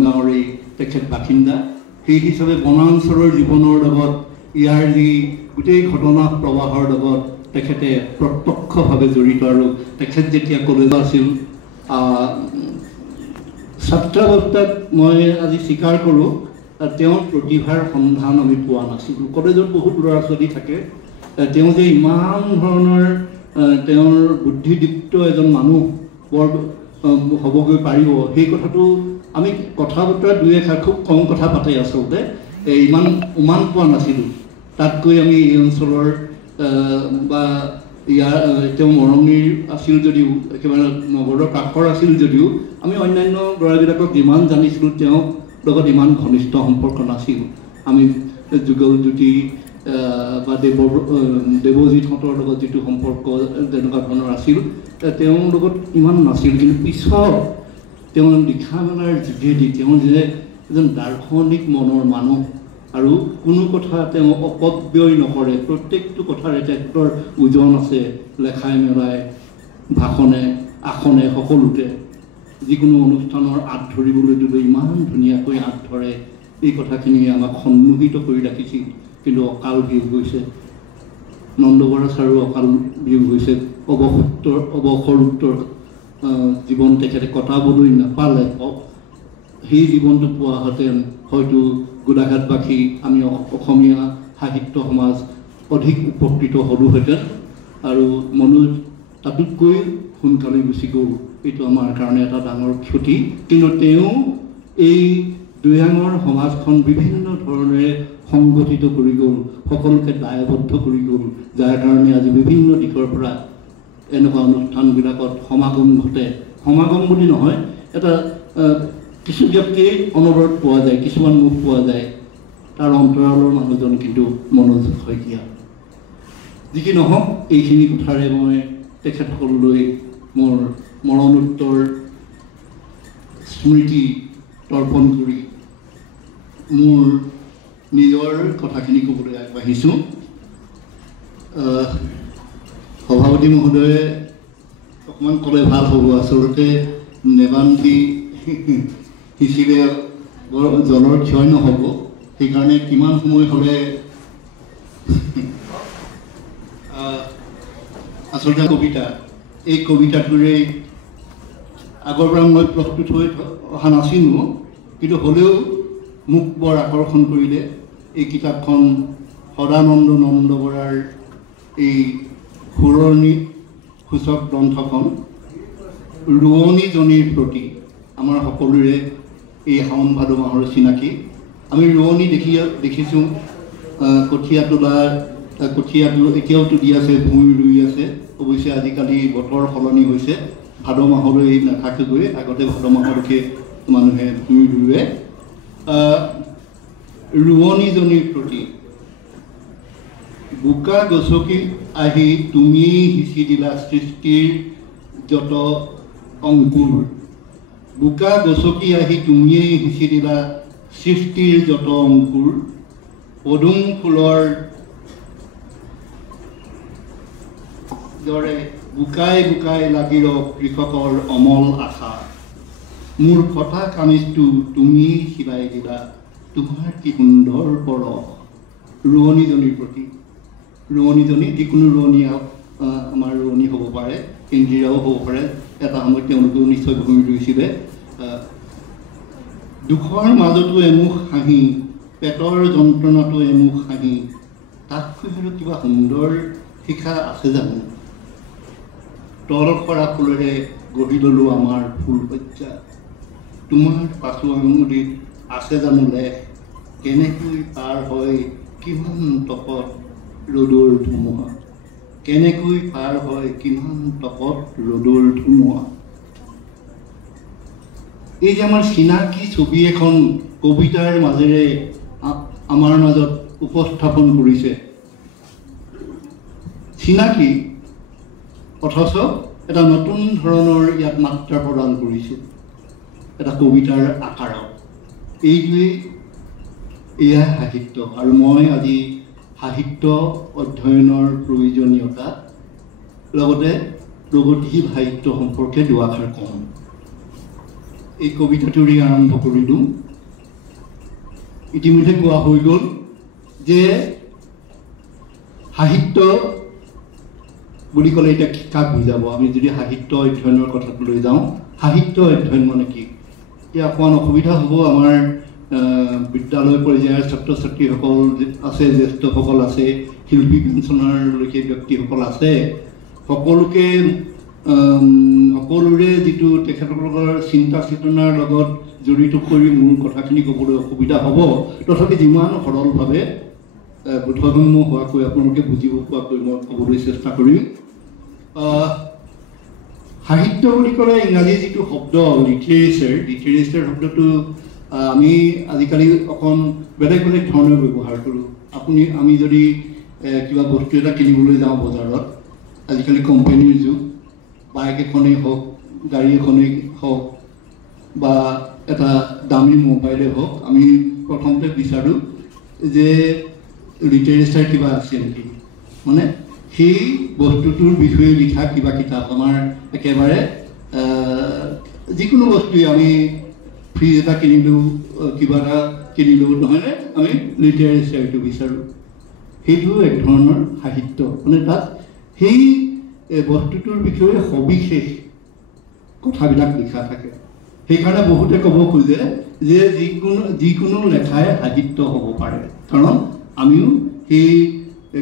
গাঁৱৰে তেখেত বাসিন্দা সেই হিচাপে বনাঞ্চলৰ জীৱনৰ লগত ইয়াৰ যি গোটেই ঘটনা প্ৰবাহৰ লগত তেখেতে প্ৰত্যক্ষভাৱে জড়িত আৰু তেখেত যেতিয়া কলেজ আছিল ছাত্ৰাৱস্থাত মই আজি স্বীকাৰ কৰোঁ তেওঁৰ প্ৰতিভাৰ সন্ধান আমি পোৱা নাছিলোঁ কলেজত বহুত ল'ৰা ছোৱালী থাকে তেওঁ যে ইমান ধৰণৰ তেওঁৰ বুদ্ধিদীপ্ত এজন মানুহ বৰ হ'বগৈ পাৰিব সেই কথাটো আমি কথা বতৰা দুই এষাৰ খুব কম কথা পাতে আচলতে ইমান উমান পোৱা নাছিলোঁ তাতকৈ আমি এই অঞ্চলৰ বা ইয়াৰ তেওঁ মৰঙীৰ আছিল যদিও একেবাৰে নগৰৰ কাষৰ আছিল যদিও আমি অন্যান্য ল'ৰাবিলাকক যিমান জানিছিলোঁ তেওঁৰ লগত ইমান ঘনিষ্ঠ সম্পৰ্ক নাছিল আমি যুগলজ্যোতি বা দেৱজিৎহঁতৰ লগত যিটো সম্পৰ্ক তেনেকুৱা ধৰণৰ আছিল তেওঁৰ লগত ইমান নাছিল কিন্তু পিছত তেওঁ লিখা মেলাৰ যোগেদি তেওঁ যে এজন দাৰ্শনিক মনৰ মানুহ আৰু কোনো কথা তেওঁ অপব্যয় নকৰে প্ৰত্যেকটো কথাৰে তেখেতৰ ওজন আছে লেখাই মেলাই ভাষণে আসনে সকলোতে যিকোনো অনুষ্ঠানৰ আঁত ধৰিবলৈ দিলে ইমান ধুনীয়াকৈ আঁত ধৰে এই কথাখিনি আমাক সন্মুখিত কৰি ৰাখিছিল কিন্তু অকাল বিয়োগ হৈছে নন্দ বৰা ছাৰো অকাল বিয়োগ হৈছে অৱসৰোত্তৰ জীৱন তেখেতে কটাবলৈ নাপালে সেই জীৱনটো পোৱাহেঁতেন হয়তো গোলাঘাটবাসী আমি অসমীয়া সাহিত্য সমাজ অধিক উপকৃত হ'লোহেঁতেন আৰু মনোজ তাতোতকৈ সোনকালে গুচি গ'ল এইটো আমাৰ কাৰণে এটা ডাঙৰ ক্ষতি কিন্তু তেওঁ এই দুয়াঙৰ সমাজখন বিভিন্ন ধৰণেৰে সংগঠিত কৰি গ'ল সকলোকে দায়বদ্ধ কৰি গ'ল যাৰ কাৰণে আজি বিভিন্ন দিশৰ পৰা এনেকুৱা অনুষ্ঠানবিলাকত সমাগম ঘটে সমাগম বুলি নহয় এটা কিছু ব্যক্তিয়ে অনবৰত পোৱা যায় কিছুমান মুখ পোৱা যায় তাৰ অন্তৰালৰ মানুহজন কিন্তু মনোজ শইকীয়া যি কি নহওক এইখিনি কথাৰে মই তেখেতসকললৈ মোৰ মৰণোত্তৰ স্মৃতি তৰ্পণ কৰি মোৰ নিজৰ কথাখিনি ক'বলৈ আগবাঢ়িছোঁ সভাপতি মহোদয়ে অকণমান ক'লে ভাল হ'ব আচলতে নেবান্ধি সিঁচিলে বৰ জলৰ ক্ষয় নহ'ব সেইকাৰণে কিমান সময় হ'লে আচলতে কবিতা এই কবিতাটোৰে আগৰ পৰা মই প্ৰস্তুত হৈ অহা নাছিলোঁ কিন্তু হ'লেও মোক বৰ আকৰ্ষণ কৰিলে এই কিতাপখন সদানন্দ নন্দ বৰাৰ এই সুৰণি সূচক গ্ৰন্থখন ৰোৱনীজনীৰ প্ৰতি আমাৰ সকলোৰে এই শাওণ ভাদ মাহৰ চিনাকি আমি ৰোৱনী দেখিছোঁ কঠীয়া তোলাৰ কঠীয়াটো এতিয়াও তুলি আছে ভূঁই ৰুই আছে অৱশ্যে আজিকালি বতৰ সলনি হৈছে ভাদ মাহলৈ নাথাকেগৈ আগতে ভাদ মাহলৈকে মানুহে ভূঁই ৰুৱে ৰোৱনীজনীৰ প্ৰতি বোকা গছকি আহি তুমি সিঁচি দিলা সৃষ্টিৰ যত অংকুৰ বোকা গছকি আহি তুমিয়েই সিঁচি দিলা সৃষ্টিৰ যত অংকুৰ পদুম ফুলৰ দৰে বুকাই বুকাই লাগিল কৃষকৰ অমল আশা মোৰ কথা কামিজটো তুমি সিলাই দিলা তোমাৰ কি সুন্দৰ পৰশ ৰোৱনীজনীৰ প্ৰতি ৰোৱনীজনী যিকোনো ৰোৱনী আমাৰ ৰোৱনী হ'ব পাৰে ইঞ্জিৰাও হ'ব পাৰে এটা সময়ত তেওঁলোকেও নিশ্চয় ভূমি ৰুইছিলে দুখৰ মাজতো এমুখ হাঁহি পেটৰ যন্ত্ৰণাটো এমুখ হাঁহি তাতকৈ আৰু কিবা সুন্দৰ শিক্ষা আছে জানো তল কৰা ফুলেৰে গঢ়ি ল'লোঁ আমাৰ ফুল শয্যা তোমাৰ পাছু আঙুলিত আছে জানো লেখ কেনেকৈ পাৰ হয় কিমান তপত ৰ'দৰ ধুমুহা কেনেকৈ পাৰ হয় কিমান তপত ৰ'দৰ ধুমুহা এই যে আমাৰ চিনাকি ছবি এখন কবিতাৰ মাজেৰে আমাৰ মাজত উপস্থাপন কৰিছে চিনাকি অথচ এটা নতুন ধৰণৰ ইয়াত মাত্ৰা প্ৰদান কৰিছে এটা কবিতাৰ আকাৰত এইটোৱেই এয়া সাহিত্য আৰু মই আজি সাহিত্য অধ্যয়নৰ প্ৰয়োজনীয়তা লগতে প্ৰগতিশীল সাহিত্য সম্পৰ্কে দুআষাৰ কম এই কবিতাটোৰে আৰম্ভ কৰিলোঁ। ইতিমধ্যে কোৱা হৈ গ'ল যে সাহিত্য বুলি ক'লে এতিয়া কাক বুজাব? আমি যদি সাহিত্য অধ্যয়নৰ কথাটো লৈ যাওঁ, সাহিত্য অধ্যয়ন মানে কি? এতিয়া অকণমান অসুবিধা হ'ব। আমাৰ বিদ্যালয় পৰ্যায়ৰ ছাত্ৰ ছাত্ৰীসকল আছে, জ্যেষ্ঠসকল আছে, শিল্পী পেঞ্চনাৰলৈকে ব্যক্তিসকল আছে। সকলোৰে যিটো তেখেতসকলৰ চিন্তা চেতনাৰ লগত জড়িত কৰি মোৰ কথাখিনি ক'বলৈ অসুবিধা হ'ব। তথাপি যিমান সৰলভাৱে বোধগম্য হোৱাকৈ আপোনালোকে বুজিব পোৱাকৈ মই ক'বলৈ চেষ্টা কৰিম। সাহিত্য বুলি ক'লে ইংৰাজী যিটো শব্দ লিটাৰেচাৰ শব্দটো আমি আজিকালি অকণ বেলেগ বেলেগ ধৰণে ব্যৱহাৰ কৰোঁ। আমি যদি কিবা বস্তু এটা কিনিবলৈ যাওঁ বজাৰত, আজিকালি কোম্পানীৰ যুগ, বাইক এখনেই হওক, গাড়ী এখনেই হওক বা এটা দামী মোবাইলেই হওক, আমি প্ৰথমতে বিচাৰোঁ যে লিটাৰেচাৰ কিবা আছে নেকি, মানে সেই বস্তুটোৰ বিষয়ে লিখা কিবা কিতাপ। আমাৰ একেবাৰে যিকোনো বস্তুৱে আমি ফ্ৰিজ এটা কিনিলোঁ, কিবা এটা কিনিলোঁ, নহয়নে, আমি লিটাৰেচাৰটো বিচাৰোঁ। সেইটো এক ধৰণৰ সাহিত্য, মানে তাত সেই বস্তুটোৰ বিষয়ে সবিশেষ কথাবিলাক লিখা থাকে। সেইকাৰণে বহুতে ক'ব খোজে যে যিকোনো লেখাই সাহিত্য হ'ব পাৰে, কাৰণ আমিও সেই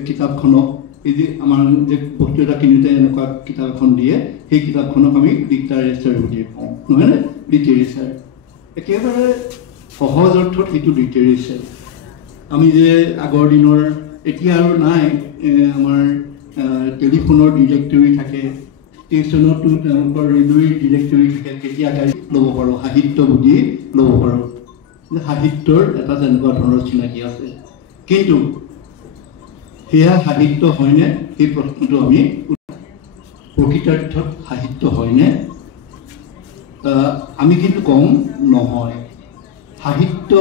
কিতাপখনক, এই যে আমাৰ যে বস্তু এটা কিনোতে এনেকুৱা কিতাপ এখন দিয়ে, সেই কিতাপখনক আমি লিটাৰেচাৰ বুলি কওঁ, নহয়নে? লিটাৰেচাৰ একেবাৰে সহজ অৰ্থত সেইটো লিটাৰেচাৰ। আমি যে আগৰ দিনৰ, এতিয়া আৰু নাই, আমাৰ টেলিফোনৰ ডিৰেক্টৰী থাকে, ষ্টেচনতো তেওঁলোকৰ ৰেলৱেৰ ডিৰেক্টৰী থাকে, কেতিয়া গাড়ী ল'ব পাৰোঁ, সাহিত্য বুজি ল'ব পাৰোঁ। সাহিত্যৰ এটা তেনেকুৱা ধৰণৰ চিনাকি আছে। কিন্তু সেয়া সাহিত্য হয়নে, সেই প্ৰশ্নটো আমি প্ৰকৃতাৰ্থত সাহিত্য হয়নে? আমি কিন্তু কম নহয়। সাহিত্য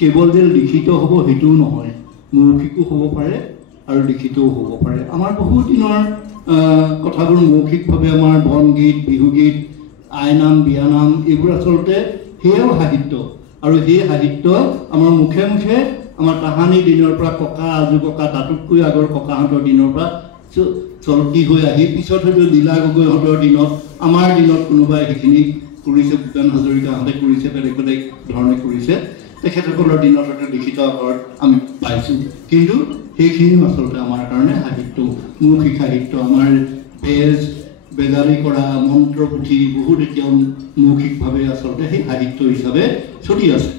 কেৱল যে লিখিত হ'ব সেইটোও নহয়, মৌখিকো হ'ব পাৰে আৰু লিখিতও হ'ব পাৰে। আমাৰ বহুত দিনৰ কথাবোৰ মৌখিকভাৱে, আমাৰ বনগীত, বিহুগীত, আইনাম, বিয়ানাম, এইবোৰ আচলতে সেয়াও সাহিত্য। আৰু সেই সাহিত্য আমাৰ মুখে মুখে আমাৰ তাহানি দিনৰ পৰা, ককা আজু ককা, তাতোতকৈ আগৰ ককাহঁতৰ দিনৰ পৰা চলতি হৈ আহি পিছত হয়তো লীলা গগৈহঁতৰ দিনত, আমাৰ দিনত কোনোবাই সেইখিনি কৰিছে, ভূপেন হাজৰিকাহঁতে কৰিছে, বেলেগ বেলেগ ধৰণে কৰিছে। তেখেতসকলৰ দিনত হয়তো লিখিত আকাৰত আমি পাইছোঁ, কিন্তু সেইখিনিও আচলতে আমাৰ কাৰণে সাহিত্য, মৌখিক সাহিত্য। আমাৰ বেজালি কৰা মন্ত্ৰপুথি বহুত এতিয়াও মৌখিকভাৱে আচলতে সেই সাহিত্য হিচাপে চলি আছে।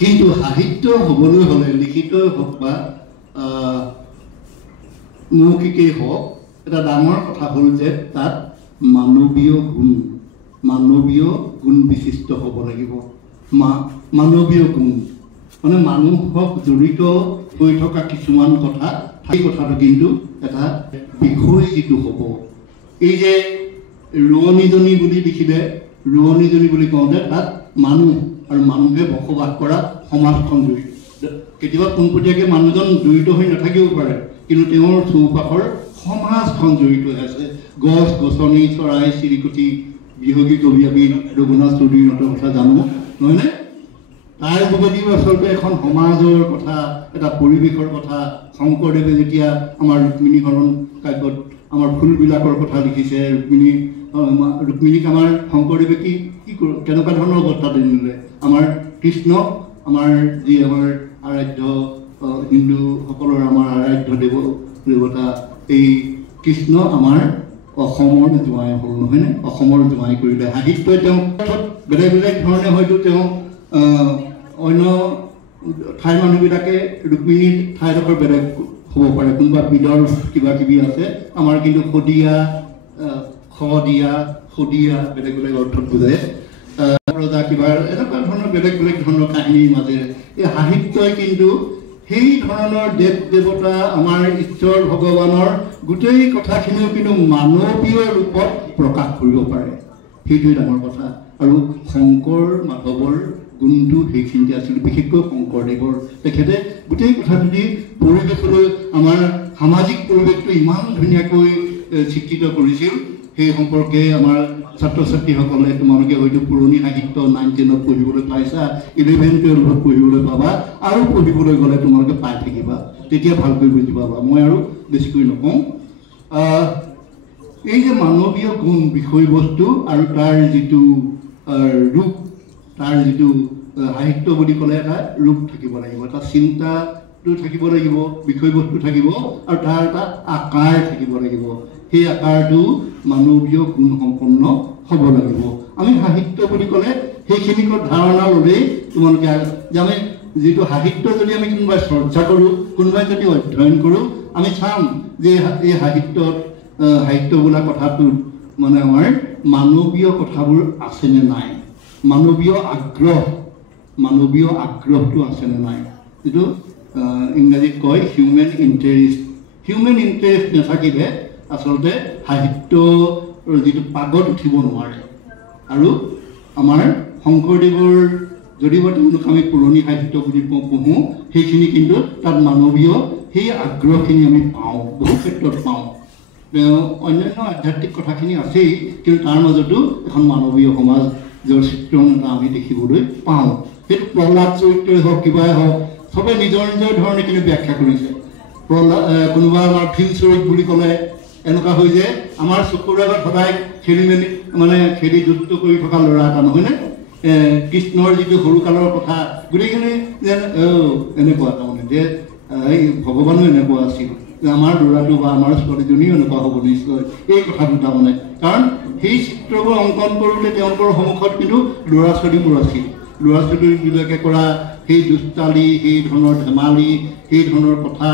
কিন্তু সাহিত্য হ'বলৈ হ'লে, লিখিতই হওক বা মৌখিকেই হওক, এটা ডাঙৰ কথা হ'ল যে তাত মানৱীয় গুণ বিশিষ্ট হ'ব লাগিব। মানৱীয় গুণ মানে মানুহক জড়িত হৈ থকা কিছুমান কথা, সেই কথাটো কিন্তু এটা বিষয় যিটো হ'ব। এই যে ৰোৱনীজনী বুলি লিখিলে, ৰোৱনীজনী বুলি কওঁতে তাত মানুহ আৰু মানুহে বসবাস কৰা সমাজখন জড়িত। কেতিয়াবা পোনপটীয়াকৈ মানুহজন জড়িত হৈ নাথাকিব পাৰে, কিন্তু তেওঁৰ চৌপাশৰ সমাজখন জড়িত হৈ আছে। গছ গছনি, চৰাই চিৰিকটি, বিহগী কবি আমি ৰঘুনাথ চৌধুৰীহঁতৰ কথা জানো, নহয়নে? তাৰ যোগেদিও আচলতে এখন সমাজৰ কথা, এটা পৰিৱেশৰ কথা, শংকৰদেৱে যেতিয়া আমাৰ ৰুক্মিণী হৰণ কাব্যত আমাৰ ফুলবিলাকৰ কথা লিখিছে, ৰুক্মিণীক আমাৰ শংকৰদেৱে কি কেনেকুৱা ধৰণৰ অৱস্থা দিলে? আমাৰ কৃষ্ণক, আমাৰ যি আমাৰ আৰাধ্য হিন্দুসকলৰ আমাৰ আৰাধ্য দেৱতা, এই কৃষ্ণ আমাৰ অসমৰ জোঁৱাই হ'ল, নহয়নে? অসমৰ জোঁৱাই কৰিলে। সাহিত্যই তেওঁ বেলেগ বেলেগ ধৰণে হয়তো তেওঁ অন্য ঠাইৰ মানুহবিলাকে ৰুক্মিণীৰ ঠাইডোখৰ বেলেগ হ'ব পাৰে, কোনোবা বিদৰ কিবা কিবি আছে। আমাৰ কিন্তু শদিয়া বেলেগ বেলেগ অৰ্থত বুজায়, ৰজা কিবা এনেকুৱা ধৰণৰ বেলেগ বেলেগ ধৰণৰ কাহিনীৰ মাজেৰে এই সাহিত্যই কিন্তু সেই ধৰণৰ দেৱ দেৱতা, আমাৰ ঈশ্বৰ ভগৱানৰ গোটেই কথাখিনিও কিন্তু মানৱীয় ৰূপত প্ৰকাশ কৰিব পাৰে। সেইটোৱে ডাঙৰ কথা। আৰু শংকৰ মাধৱৰ গুণটো সেইখিনিতে আছিল, বিশেষকৈ শংকৰদেৱৰ। তেখেতে গোটেই কথাখিনি পৰিৱেশলৈ, আমাৰ সামাজিক পৰিৱেশটো ইমান ধুনীয়াকৈ চিত্ৰিত কৰিছিল সেই সম্পৰ্কে আমাৰ ছাত্ৰ ছাত্ৰীসকলে তোমালোকে হয়তো পুৰণি সাহিত্য 9-10ত পঢ়িবলৈ পাইছা, 11-12ত পঢ়িবলৈ পাবা, আৰু পঢ়িবলৈ গ'লে তোমালোকে পাই থাকিবা, তেতিয়া ভালকৈ বুজি পাবা। মই আৰু বেছিকৈ নকওঁ। এই যে মানৱীয় গুণ বিষয়বস্তু আৰু তাৰ যিটো ৰূপ, তাৰ যিটো সাহিত্য বুলি ক'লে এটা ৰূপ থাকিব লাগিব, এটা চিন্তাটো থাকিব লাগিব, বিষয়বস্তু থাকিব, আৰু তাৰ এটা আকাৰ থাকিব লাগিব। সেই আকাৰটো মানৱীয় গুণ সম্পন্ন হ'ব লাগিব। আমি সাহিত্য বুলি ক'লে সেইখিনি ধাৰণা ল'লেই তোমালোকে যে আমি যিটো সাহিত্য যদি আমি কোনোবাই চৰ্চা কৰোঁ, কোনোবাই যদি অধ্যয়ন কৰোঁ, আমি চাম যে এই সাহিত্য বোলা কথাটোত মানে আমাৰ মানৱীয় কথাবোৰ আছেনে নাই, মানৱীয় আগ্ৰহটো আছেনে নাই, যিটো ইংৰাজীত কয় হিউমেন ইণ্টাৰেষ্ট নাথাকিলে আচলতে সাহিত্যৰ যিটো পাগত উঠিব নোৱাৰে। আৰু আমাৰ শংকৰদেৱৰ যদিও তেওঁলোক আমি পুৰণি সাহিত্য বুলি পঢ়োঁ, সেইখিনি কিন্তু তাত মানৱীয় সেই আগ্ৰহখিনি আমি পাওঁ, বহু ক্ষেত্ৰত পাওঁ। অন্যান্য আধ্যাত্মিক কথাখিনি আছেই, কিন্তু তাৰ মাজতো এখন মানৱীয় সমাজৰ চিত্ৰণ এটা আমি দেখিবলৈ পাওঁ। সেইটো প্ৰহ্লাদ চৰিত্ৰই হওক, কিবাই হওক, চবে নিজৰ ধৰণে কিন্তু ব্যাখ্যা কৰিছে। কোনোবা আমাৰ ভীম চৰিত বুলি ক'লে এনেকুৱা হৈ যে আমাৰ চকুৰ আগত সদায় খেলি যুদ্ধ কৰি থকা ল'ৰা এটা, নহয়নে? কৃষ্ণৰ যিটো সৰুকালৰ কথা গোটেইখিনি যেন এনেকুৱা তাৰমানে যে এই ভগৱানো এনেকুৱা আছিল, আমাৰ ল'ৰাটো বা আমাৰ ছোৱালীজনীও এনেকুৱা হ'ব নিশ্চয়, এই কথাটো তাৰমানে। কাৰণ সেই চিত্ৰবোৰ অংকন কৰোঁতে তেওঁলোকৰ সন্মুখত কিন্তু ল'ৰা ছোৱালীবোৰ আছিল। ল'ৰা ছোৱালীবিলাকে কৰা সেই দুষ্টালি, সেই ধৰণৰ ধেমালি, সেই ধৰণৰ কথা,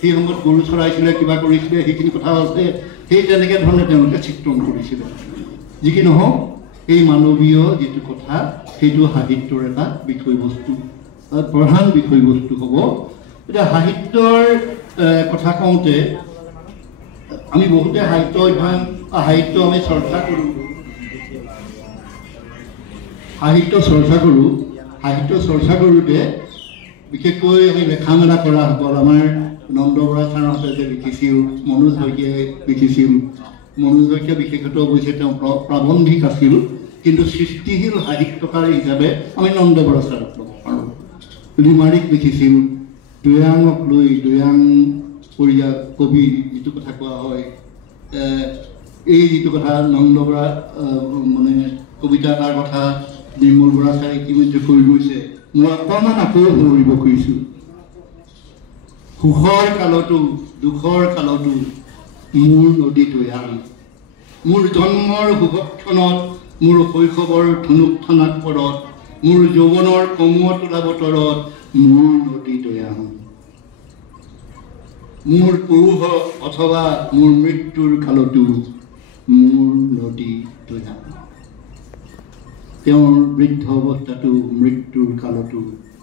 সেই সময়ত গৰু চৰাইছিলে, কিবা কৰিছিলে, সেইখিনি কথাও আছে। সেই তেনেকৈ ধৰণে তেওঁলোকে চিত্ৰণ কৰিছিলে। যি কি নহওক, এই মানৱীয় যিটো কথা, সেইটো সাহিত্যৰ এটা বিষয়বস্তু, প্ৰধান বিষয়বস্তু হ'ব। এতিয়া সাহিত্যৰ কথা কওঁতে আমি বহুতে সাহিত্য আমি চৰ্চা কৰোঁ, সাহিত্য চৰ্চা কৰোঁতে বিশেষকৈ আমি লেখা মেলা কৰা সকল, আমাৰ নন্দ বৰা ছাৰহঁতে যে লিখিছিল, মনোজ শইকীয়াই লিখিছিল। মনোজ শইকীয়া বিশেষত অৱশ্যে তেওঁ প্ৰাবন্ধিক আছিল, কিন্তু সৃষ্টিশীল সাহিত্যকাৰ হিচাপে আমি নন্দ বৰা ছাৰক ল'ব পাৰোঁ। লিমাৰিক লিখিছিল, দৈয়াঙক লৈ, দৈয়াং পৰিয়া কবি যিটো কথা কোৱা হয়, এই যিটো কথা নন্দ বৰা মানে কবিতা এটাৰ কথা নিৰ্মল বৰা ছাৰে ইতিমধ্যে কৈ গৈছে। মই অকণমান আকৌ সোঁৱৰিব খুজিছোঁ। সুখৰ কালতো দুখৰ কালতো মোৰ নদী দৈয়াং, মোৰ জন্মৰ সুভক্ষণত, মোৰ শৈশৱৰ ধনুক থনাক পৰত, মোৰ যৌৱনৰ কমুৱ তোলা বতৰত মোৰ নদী দৈয়াং, মোৰ পৌষ অথবা মোৰ মৃত্যুৰ কালতো মোৰ নদী দৈয়াং। তেওঁৰ বৃদ্ধ অৱস্থাটো, মৃত্যুৰ কালতো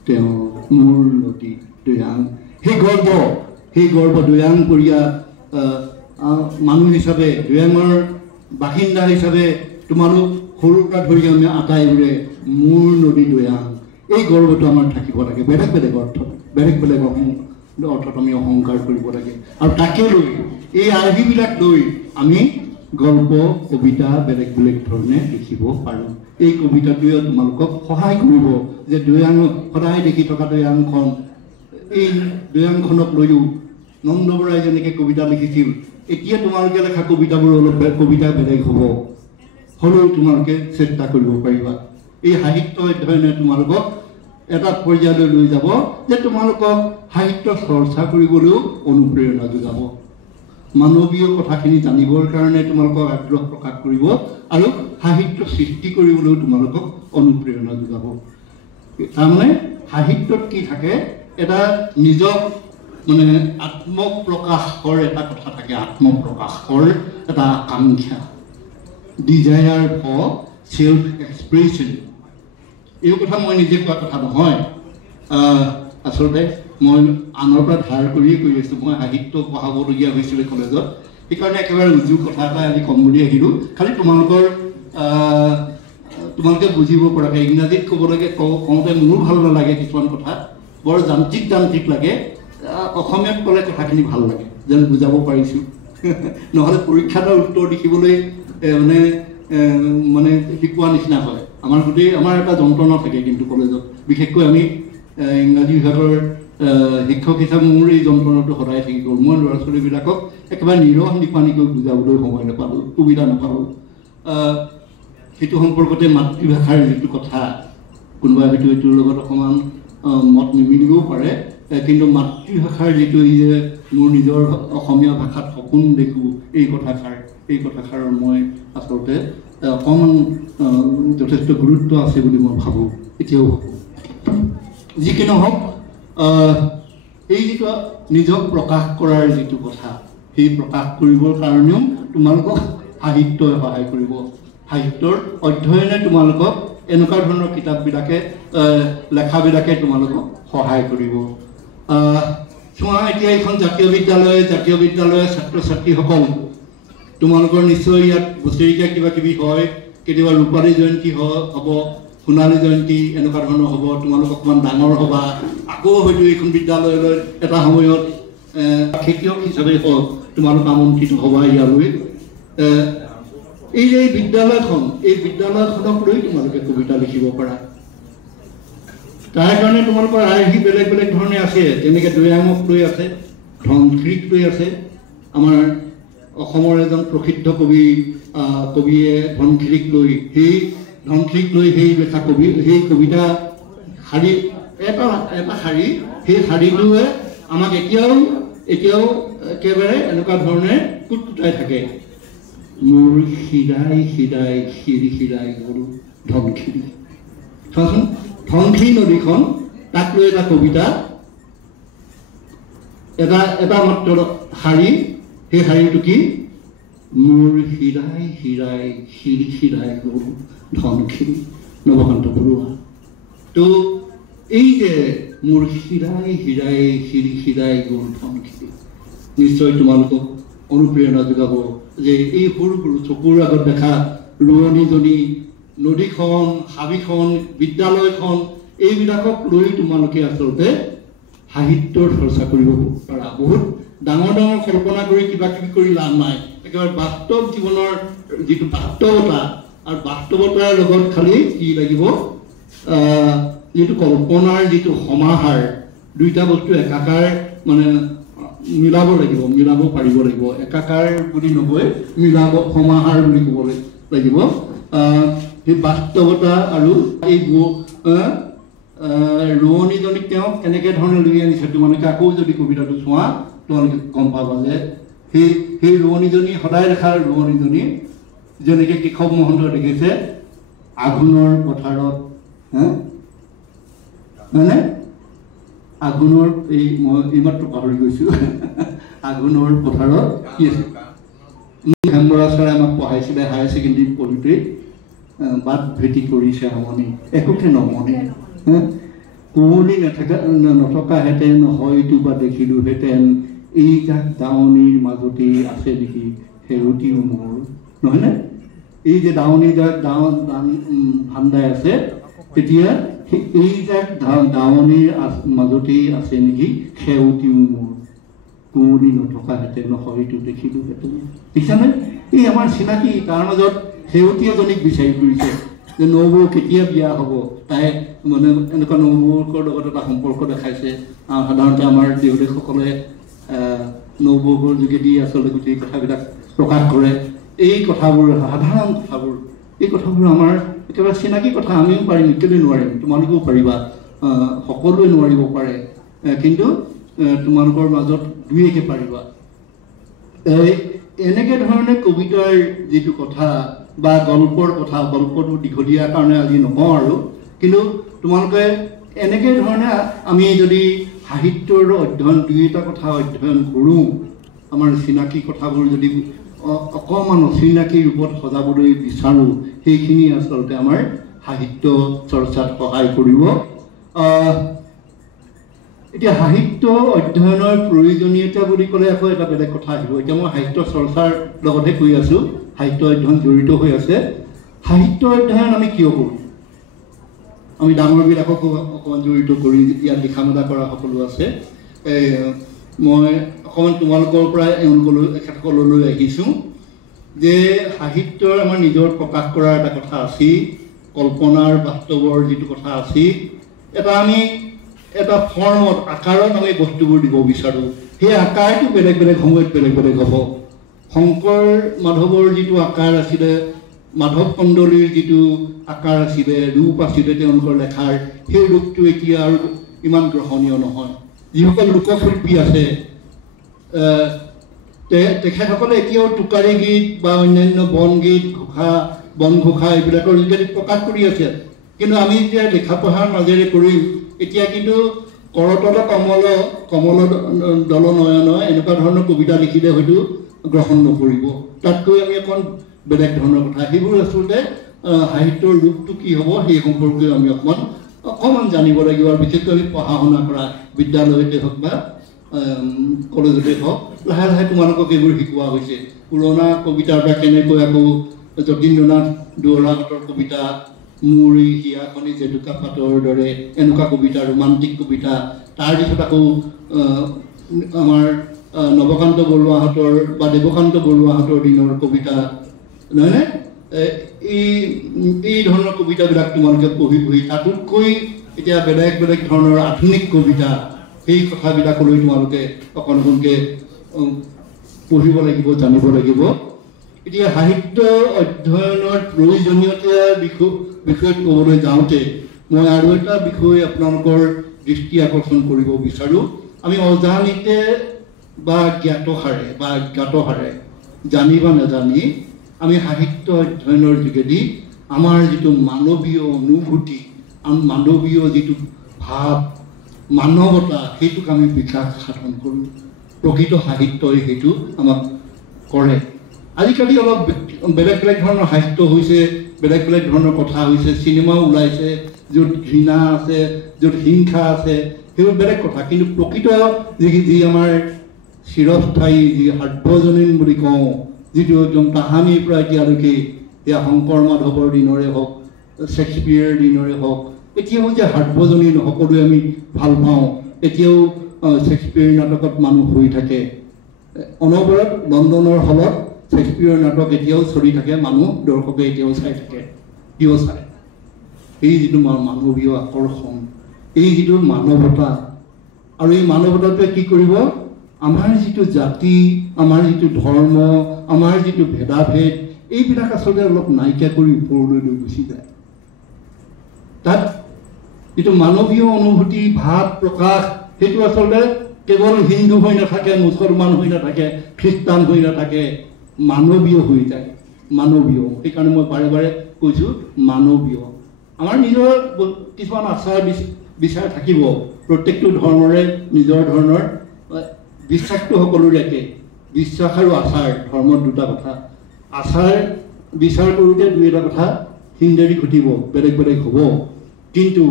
তেওঁ মোৰ নদী দৈয়াং। সেই গৰ্ব দৈয়াং পৰিয়া মানুহ হিচাপে, দৈয়াঙৰ বাসিন্দা হিচাপে তোমালোক সৰুৰ পৰা ধৰি আমি আটাইবোৰে মোৰ নদী দৈয়াং, এই গৰ্বটো আমাৰ থাকিব লাগে। বেলেগ বেলেগ অৰ্থত আমি অহংকাৰ কৰিব লাগে। আৰু তাকে লৈ, এই আৰ্হিবিলাক লৈ আমি গল্প, কবিতা বেলেগ বেলেগ ধৰণে লিখিব পাৰোঁ। এই কবিতাটোৱে তোমালোকক সহায় কৰিব যে দৈয়াঙক সদায় দেখি থকা দৈয়াংখন, এই দৈয়াংখনক লৈও নন্দ বৰাই যেনেকৈ কবিতা লিখিছিল, এতিয়া তোমালোকে লেখা কবিতাবোৰ অলপ কবিতা বেলেগ হ'ব, হ'লেও তোমালোকে চেষ্টা কৰিব পাৰিবা। এই সাহিত্য অধ্যয়নে তোমালোকক এটা পৰ্যায়লৈ লৈ যাব যে তোমালোকক সাহিত্য চৰ্চা কৰিবলৈও অনুপ্ৰেৰণা যোগাব, মানৱীয় কথাখিনি জানিবৰ কাৰণে তোমালোকক আগ্ৰহ প্ৰকাশ কৰিব, আৰু সাহিত্য সৃষ্টি কৰিবলৈও তোমালোকক অনুপ্ৰেৰণা যোগাব। তাৰমানে সাহিত্যত কি থাকে, এটা নিজক মানে আত্মপ্ৰকাশৰ এটা কথা থাকে, আত্মপ্ৰকাশৰ এটা আকাংক্ষা, ডিজায়াৰ ফৰ চেল্ফ এক্সপ্ৰেছন। এই কথা মই নিজে কোৱা কথা নহয়, আচলতে মই আনৰ পৰা ধাৰ কৰিয়ে কৈ আছোঁ। মই সাহিত্য পঢ়াবলগীয়া হৈছিলে কলেজত, সেইকাৰণে একেবাৰে উজু কথা এটা আজি ক'ম বুলি আহিলোঁ। খালি তোমালোকে বুজিব পৰাকৈ ইংৰাজীত ক'বলৈকে কওঁতে মোৰো ভাল নালাগে, কিছুমান কথা বৰ যান্ত্ৰিক লাগে। অসমীয়াত ক'লে কথাখিনি ভাল লাগে, যেন বুজাব পাৰিছোঁ। নহ'লে পৰীক্ষাৰ উত্তৰ দেখিবলৈ মানে মানে শিকোৱা নিচিনা হয় আমাৰ গোটেই আমাৰ এটা যন্ত্ৰণা থাকে কিন্তু কলেজত বিশেষকৈ আমি ইংৰাজী বিভাগৰ শিক্ষক হিচাপে মোৰ এই যন্ত্ৰণাটো সদায় থাকি গ'ল মই ল'ৰা ছোৱালীবিলাকক একেবাৰে নিৰহ নিপানীকৈ বুজাবলৈ সময় নাপালোঁ সুবিধা নাপালোঁ সেইটো সম্পৰ্কতে মাতৃভাষাৰ যিটো কথা কোনোবাই হয়তো এইটোৰ লগত অকণমান মত নিমিলিবও পাৰে কিন্তু মাতৃভাষাৰ যিটো এই যে মোৰ নিজৰ অসমীয়া ভাষাত সপোন দেখোঁ এই কথাষাৰৰ মই আচলতে অকণমান যথেষ্ট গুৰুত্ব আছে বুলি মই ভাবোঁ এতিয়াও ভাবোঁ যি কি নহওক এই যিটো নিজক প্ৰকাশ কৰাৰ যিটো কথা সেই প্ৰকাশ কৰিবৰ কাৰণেও তোমালোকক সাহিত্যই সহায় কৰিব সাহিত্যৰ অধ্যয়নে তোমালোকক এনেকুৱা ধৰণৰ কিতাপবিলাকে লেখাবিলাকে তোমালোকক সহায় কৰিব চোৱা এতিয়া এইখন জাতীয় বিদ্যালয়ৰ ছাত্ৰ ছাত্ৰীসকল তোমালোকৰ নিশ্চয় ইয়াত বছৰেকীয়া কিবা কিবি হয় কেতিয়াবা ৰূপালী জয়ন্তী হ'ব সোণালী জয়ন্তী এনেকুৱা ধৰণৰ হ'ব তোমালোক অকণমান ডাঙৰ হ'বা আকৌ হয়তো এইখন বিদ্যালয়লৈ এটা সময়ত খেতিয়ক হিচাপে হওক তোমালোক আমন্ত্ৰিত হ'বা ইয়ালৈ এই যে বিদ্যালয়খনক লৈ তোমালোকে কবিতা লিখিব পাৰা তাৰ কাৰণে তোমালোকৰ আৰ্হি বেলেগ বেলেগ ধৰণে আছে যেনেকৈ দৈয়ামক লৈ আছে ধনশিৰিক লৈ আছে আমাৰ অসমৰ এজন প্ৰসিদ্ধ কবিয়ে ধনশিৰিক লৈ সেই লেখা সেই কবিতা শাৰী এটা শাৰী সেই শাৰীটোৱে আমাক এতিয়াও একেবাৰে এনেকুৱা ধৰণে কুটকুটাই থাকে মোৰ শিৰাই শিৰাই শিৰাই গৰু ধনশিৰি চোৱাচোন ধনশিৰি নদীখন তাক লৈ এটা কবিতা এটা মাত্ৰ শাৰী সেই শাৰীটো কি মোৰ শিৰাই শিৰাই শিৰাই গৰু ধনশিৰি নৱকান্ত বৰুৱা তো এই যে মোৰ শিৰাই শিৰাই শিৰাই গৰু ধনশিৰি নিশ্চয় তোমালোকক অনুপ্ৰেৰণা যোগাব যে এই সৰু সৰু চকুৰ আগত দেখা ৰোৱনীজনী নদীখন হাবিখন বিদ্যালয়খন এইবিলাকক লৈ তোমালোকে আচলতে সাহিত্যৰ চৰ্চা কৰিব পাৰা বহুত ডাঙৰ কল্পনা কৰি কিবা কিবি কৰি লাভ নাই একেবাৰে বাস্তৱ জীৱনৰ যিটো বাস্তৱতা আৰু বাস্তৱতাৰ লগত খালি কি লাগিব যিটো কল্পনাৰ যিটো সমাহাৰ দুইটা বস্তু একাকাৰ মানে মিলাব পাৰিব লাগিব একাকাৰ বুলি নকয় মিলাব সমাহাৰ বুলি ক'ব লাগিব সেই বাস্তৱতা আৰু এই ৰোৱনীজনীক তেওঁ কেনেকৈ ধৰণে লৈ আনিছে তোমালোকে আকৌ যদি কবিতাটো চোৱা তোমালোকে গম পাবা যে সেই ৰোৱনীজনী সদায় দেখা ৰোৱনীজনী যেনেকৈ কেশৱ মহন্তই দেখিছে আঘোণৰ পথাৰত মানে আঘোণৰ এই মই এইমাত্ৰ পাহৰি গৈছোঁ আঘোণৰ পথাৰত কি আছে হেমবৰা ছাৰে আমাক পঢ়াইছিলে হায়াৰ ছেকেণ্ডেৰী পঢ়োঁতে বাট ভেটি কৰিছে আমনি একোকে নমনে কুঁৱলী নথকাহেঁতেন হয়তো বা দেখিলোহেঁতেন এই যাক দাৱনীৰ মাজতে আছে নেকি সেউতীও মোৰ নহয়নে এই যে দাৱনী যাক ধান্দাই আছে তেতিয়া এই যাক দাৱনীৰ মাজতেই আছে নেকি সেউতীও মোৰ কুঁৱলী নথকাহেঁতেন হয়তো দেখিলোহেঁতেন দেখিছানে এই আমাৰ চিনাকি তাৰ মাজত সেউতী এজনীক বিচাৰি ফুৰিছে যে নবৌ কেতিয়া বিয়া হ'ব তাই মানে এনেকুৱা নবৌকৰ লগত এটা সম্পৰ্ক দেখাইছে সাধাৰণতে আমাৰ দেউদেশসকলে নবৌকৰ যোগেদি আচলতে গোটেই কথাবিলাক প্ৰকাশ কৰে এই কথাবোৰ সাধাৰণ কথাবোৰ এই কথাবোৰ আমাৰ একেবাৰে চিনাকি কথা আমিও পাৰিম কেলৈ নোৱাৰিম তোমালোকেও পাৰিবা সকলোৱে নোৱাৰিব পাৰে কিন্তু তোমালোকৰ মাজত দুই একে পাৰিবা এনেকৈ ধৰণে কবিতাৰ যিটো কথা বা গল্পৰ কথা গল্পটো দীঘলীয়া কাৰণে আজি নকওঁ আৰু কিন্তু তোমালোকে এনেকৈ ধৰণে আমি যদি সাহিত্যৰ অধ্যয়ন দুই এটা কথা অধ্যয়ন কৰোঁ আমাৰ চিনাকি কথাবোৰ যদি অকণমান অচিনাকি ৰূপত সজাবলৈ বিচাৰোঁ সেইখিনি আচলতে আমাৰ সাহিত্য চৰ্চাত সহায় কৰিব এতিয়া সাহিত্য অধ্যয়নৰ প্ৰয়োজনীয়তা বুলি ক'লে আকৌ এটা বেলেগ কথা আহিব এতিয়া মই সাহিত্য চৰ্চাৰ লগতহে কৈ আছোঁ সাহিত্য অধ্যয়ন জড়িত হৈ আছে সাহিত্য অধ্যয়ন আমি কিয় কৰোঁ আমি ডাঙৰবিলাকক অকণমান জড়িত কৰি ইয়াত লিখা মেলা কৰা সকলো আছে মই অকণমান তোমালোকৰ পৰা এওঁলোকলৈ এখেতসকললৈ আহিছোঁ যে সাহিত্যৰ আমাৰ নিজৰ প্ৰকাশ কৰাৰ এটা কথা আছিল, কল্পনাৰ বাস্তৱৰ যিটো কথা আছিল, এটা আমি এটা ফৰ্মত আকাৰত আমি বস্তুবোৰ দিব বিচাৰোঁ। সেই আকাৰটো বেলেগ বেলেগ সময়ত বেলেগ বেলেগ হ'ব। শংকৰ মাধৱৰ যিটো আকাৰ আছিলে, মাধৱ কন্দলীৰ যিটো আকাৰ আছিলে, ৰূপ আছিলে তেওঁলোকৰ লেখাৰ, সেই ৰূপটো এতিয়া আৰু ইমান গ্ৰহণীয় নহয়। যিসকল লোকশিল্পী আছে তেখেতসকলে এতিয়াও টোকাৰী গীত বা অন্যান্য বনগীত, ঘোষা, বনঘোষা এইবিলাকৰ যোগেদি প্ৰকাশ কৰি আছে। কিন্তু আমি যেতিয়া লিখা পঢ়াৰ মাজেৰে কৰিম, এতিয়া কিন্তু কৰতল কমল দল নয়ন এনেকুৱা ধৰণৰ কবিতা লিখিলে হয়তো গ্ৰহণ নকৰিব। তাতকৈ আমি অকণ বেলেগ ধৰণৰ কথা, সেইবোৰ আচলতে সাহিত্যৰ ৰূপটো কি হ'ব সেই সম্পৰ্কে আমি অকণমান জানিব লাগিব। আৰু বিশেষকৈ আমি পঢ়া শুনা কৰা বিদ্যালয়তে হওক বা কলেজতে হওক, লাহে লাহে তোমালোকক এইবোৰ শিকোৱা হৈছে। পুৰণা কবিতাৰ পৰা কেনেকৈ আকৌ যতীন্দ্ৰনাথ দুৱৰাহঁতৰ কবিতা, মোৰ এই হিয়াখনি জেতুকা পাতৰ দৰে, এনেকুৱা কবিতা, ৰোমান্টিক কবিতা, তাৰপিছত আকৌ আমাৰ নৱকান্ত বৰুৱাহঁতৰ বা দেৱকান্ত বৰুৱাহঁতৰ দিনৰ কবিতা, নহয়নে? এই ধৰণৰ কবিতাবিলাক তোমালোকে পঢ়ি তাতোতকৈ এতিয়া বেলেগ বেলেগ ধৰণৰ আধুনিক কবিতা, সেই কথাবিলাকলৈ তোমালোকে অকণ অকণকৈ পঢ়িব লাগিব, জানিব লাগিব। এতিয়া সাহিত্য অধ্যয়নৰ প্ৰয়োজনীয়তাৰ বিষয়ত ক'বলৈ যাওঁতে মই আৰু এটা বিষয় আপোনালোকৰ দৃষ্টি আকৰ্ষণ কৰিব বিচাৰোঁ। আমি অজানিতে বা জ্ঞাতহাৰে জানি বা নাজানি আমি সাহিত্য অধ্যয়নৰ যোগেদি আমাৰ যিটো মানৱীয় অনুভূতি, মানৱীয় যিটো ভাৱ, মানৱতা, সেইটোক আমি বিকাশ সাধন কৰোঁ। প্ৰকৃত সাহিত্যই সেইটো আমাক কৰে। আজিকালি অলপ বেলেগ বেলেগ ধৰণৰ সাহিত্য হৈছে, বেলেগ বেলেগ ধৰণৰ কথা হৈছে, চিনেমাও ওলাইছে, য'ত ঘৃণা আছে, য'ত হিংসা আছে, সেইবোৰ বেলেগ কথা। কিন্তু প্ৰকৃত যি আমাৰ চিৰস্থায়ী, যি সাৰ্বজনীন বুলি কওঁ, যিটো একদম তাহানিৰ পৰা এতিয়ালৈকে, এয়া শংকৰ মাধৱৰ দিনৰে হওক, শ্বেক্সপিয়েৰৰ দিনৰে হওক, এতিয়াও যে সাৰ্বজনীন সকলোৱে আমি ভাল পাওঁ, এতিয়াও শ্বেক্সপিয়েৰ নাটকত মানুহ হৈ থাকে। অনবৰত লণ্ডনৰ হলত শ্বেক্সপিয়েৰ নাটক এতিয়াও চলি থাকে, মানুহ দৰ্শকে এতিয়াও চাই থাকে। কিয় চায়? এই যিটো মানৱীয় আকৰ্ষণ, এই যিটো মানৱতা, আৰু এই মানৱতাটোৱে কি কৰিব? আমাৰ যিটো জাতি, আমাৰ যিটো ধৰ্ম, আমাৰ যিটো ভেদাভেদ, এইবিলাক আচলতে অলপ নাইকিয়া কৰি ওপৰলৈ লৈ গুচি যায়। তাত যিটো মানৱীয় অনুভূতি, ভাৱ প্ৰকাশ, সেইটো আচলতে কেৱল হিন্দু হৈ নাথাকে, মুছলমান হৈ নাথাকে, খ্ৰীষ্টান হৈ নাথাকে, মানৱীয় হৈ যায়। মানৱীয়, সেইকাৰণে মই বাৰে বাৰে কৈছোঁ মানৱীয়। আমাৰ নিজৰ কিছুমান আচাৰ বিচাৰ থাকিব, প্ৰত্যেকটো ধৰ্মৰে নিজৰ ধৰণৰ বিশ্বাসটো সকলোৰে একে। বিশ্বাস আৰু আচাৰ, ধৰ্মত দুটা কথা। আচাৰ বিচাৰ কৰোঁতে দুই এটা কথা হিন্দেৰি ঘটিব, বেলেগ বেলেগ হ'ব। কিন্তু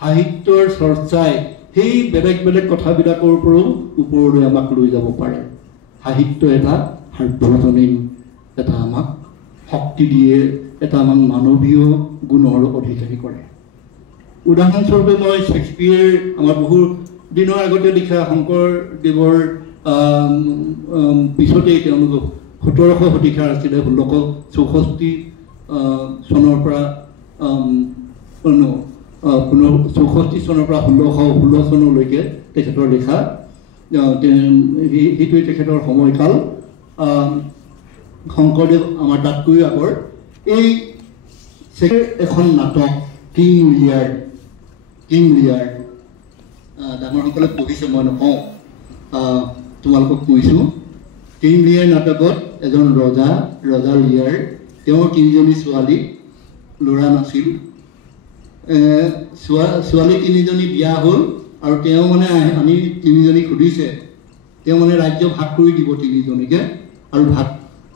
সাহিত্যৰ চৰ্চাই সেই বেলেগ বেলেগ কথাবিলাকৰ পৰাও ওপৰলৈ আমাক লৈ যাব পাৰে। সাহিত্য এটা সাৰ্বজনীন, এটা আমাক শক্তি দিয়ে, এটা আমাক মানৱীয় গুণৰ অধিকাৰী কৰে। উদাহৰণস্বৰূপে মই শ্বেক্সপিয়েৰ, আমাৰ বহু দিনৰ আগতে লিখা শংকৰদেৱৰ পিছতেই তেওঁলোক 1700 শতিকাৰ আছিলে, 1664 চনৰ পৰা 1664 চনৰ পৰা 1616 চনলৈকে তেখেতৰ লিখা, সেইটোৱে তেখেতৰ সময়কাল। শংকৰদেৱ আমাৰ তাতকৈ আগৰ। এই এখন নাটক কিং লিয়াৰ, ডাঙৰসকলে পঢ়িছে, মই নকওঁ, তোমালোকক কৈছোঁ। কিং লিয়াৰ নাটকত এজন ৰজা লিয়াৰ, তেওঁৰ 3জনী ছোৱালী, ল'ৰা নাছিল। ছোৱালী 3জনী বিয়া হ'ল, আৰু তেওঁ মানে আনি 3জনীক সুধিছে, তেওঁ মানে ৰাজ্য ভাগ কৰি দিব 3জনীকে, আৰু ভাগ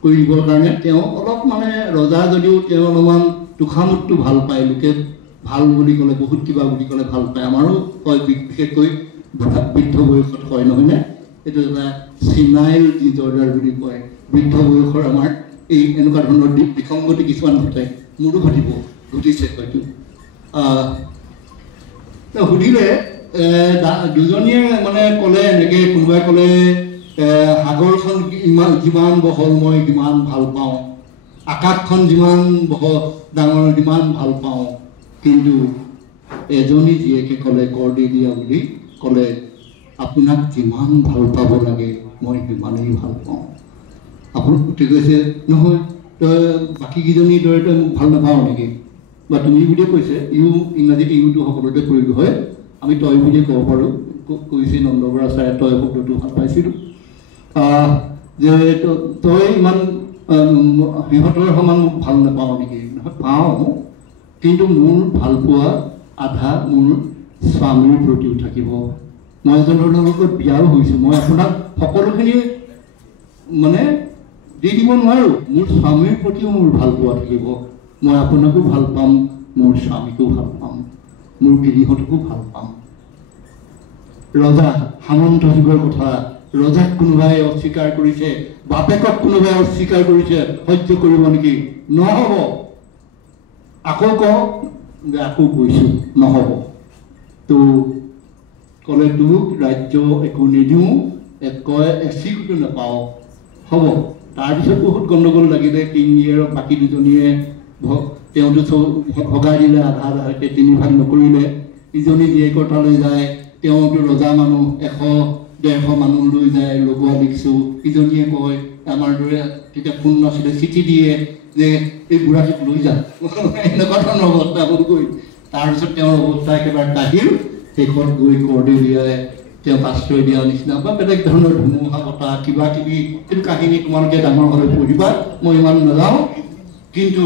কৰি দিবৰ কাৰণে তেওঁ অলপ মানে ৰজা যদিও তেওঁ অলপমান তোষামোদটো ভাল পায়। লোকে ভাল বুলি ক'লে, বহুত কিবা বুলি ক'লে ভাল পায়। আমাৰো হয়, বিশেষকৈ বৃদ্ধ বয়সত হয়, নহয়নে? এইটো এটা চিনাইল ডিজৰ্ডাৰ বুলি কয়। বৃদ্ধ বয়সৰ আমাৰ এই এনেকুৱা ধৰণৰ বিসংগতি কিছুমান ঘটে, মোৰো ঘটিছে হয়তো। সুধিলে, দুজনীয়ে মানে ক'লে এনেকৈ, কোনোবাই ক'লে সাগৰখন যিমান বহল মই সিমান ভাল পাওঁ, আকাশখন যিমান ডাঙৰ সিমান ভাল পাওঁ, কিন্তু এজনী জীয়েকে ক'লে, কৰ্ডেলিয়া বুলি ক'লে, আপোনাক যিমান ভাল পাব লাগে মই সিমানেই ভাল পাওঁ। আপুনি কৈছে নহয় তই বাকীকেইজনীৰ দৰে তই মোক ভাল নাপাওঁ নেকি, বা তুমি বুলিয়ে কৈছে, ইংৰাজীত ইউটো সকলোতে প্ৰয়োগ হয়, আমি তই বুলিয়ে ক'ব পাৰোঁ, কৈছে নন্দ বৰা ছাৰে তই শব্দটো ভাল পাইছিলোঁ। যে তই ইমান সিহঁতৰ সমান মোক ভাল নাপাওঁ নেকি, নহয় পাওঁ, কিন্তু মোৰ ভাল পোৱা আধা মোৰ স্বামীৰ প্ৰতিও থাকিব। মই এজনৰ লগত বিয়াও হৈছোঁ, মই আপোনাক সকলোখিনি মানে দি দিব নোৱাৰোঁ, মোৰ স্বামীৰ প্ৰতিও মোৰ ভাল পোৱা থাকিব। মই আপোনাকো ভাল পাম, মোৰ স্বামীকো ভাল পাম, মোৰ গিৰিহঁতকো ভাল পাম। ৰজা সামন্ত যুগৰ কথা, ৰজাক কোনোবাই অস্বীকাৰ কৰিছে, বাপেকক কোনোবাই অস্বীকাৰ কৰিছে, সহ্য কৰিব নেকি? নহ'ব। আকৌ কওঁ যে আকৌ কৈছোঁ নহ'ব। তো ক'লে তোক ৰাজ্য একো নিদিওঁ, কয় এচিকটো নাপাওঁ, হ'ব। তাৰপিছত বহুত গণ্ডগোল লাগিলে, কিং লিয়েৰক বাকী দুজনীয়ে তেওঁতো ভগাই দিলে, আধা আধাকৈ 3 ভাগ নকৰিলে। ইজনী জীয়েকৰ তালৈ যায়, তেওঁতো ৰজা মানুহ, 100-150 মানুহ লৈ যায়, লগোৱা দেখিছোঁ। ইজনীয়ে কয় আমাৰ দৰে তেতিয়া ফোন নাছিলে, চিঠি দিয়ে যে এই বুঢ়াটোক লৈ যা, এনেকুৱা ধৰণৰ অৱস্থা হ'লগৈ। তাৰপিছত তেওঁৰ অৱস্থা একেবাৰে কাহিল। শেষত গৈ কৰ্ডেলিয়াই তেওঁক আশ্ৰয় দিয়াৰ নিচিনা বা বেলেগ ধৰণৰ ধুমুহা বতাহ কিবা কিবি, সেইটো কাহিনী তোমালোকে ডাঙৰ হ'লে পঢ়িবা, মই ইমান নাযাওঁ। কিন্তু